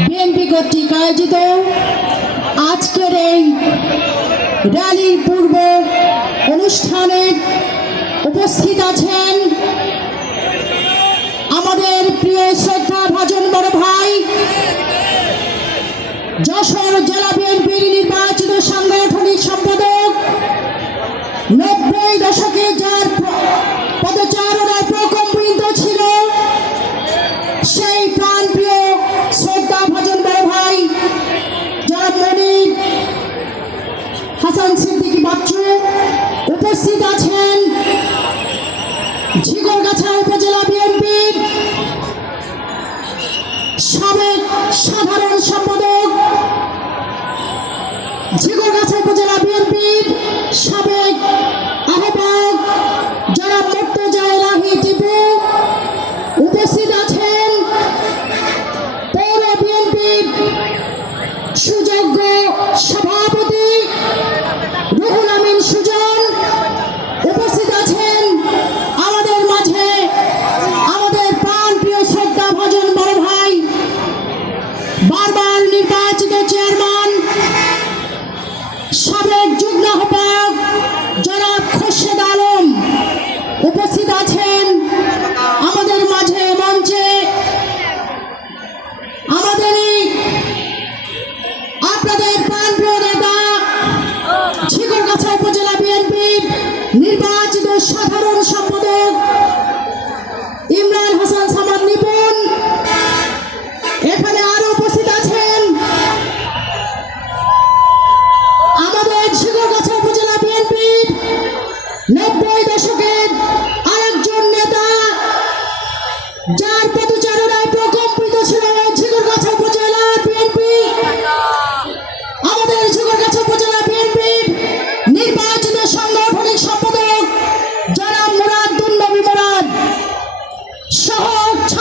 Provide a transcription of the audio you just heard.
BNP কর্তৃক আয়োজিত আজকের এই র্যালির পূর্ব অনুষ্ঠানে উপস্থিত আছেন আমাদের প্রিয় শ্রদ্ধা ভাজন বড় ভাই, যশোর জেলা বিএনপির নির্বাচিত সাংগঠনিক সম্পাদক নব্বই দশকে উপজেলা বিএনপির সাবেক সাধারণ সম্পাদক ঝিগরগাছা উপজেলা বিএনপির সাবেক সাধারণ সম্পাদক ইমরান হাসান সামান নিপুণ। এখানে আরও উপস্থিত আছেন আমাদের শিবগাছা উপজেলা বিএনপির নব্বই দশকের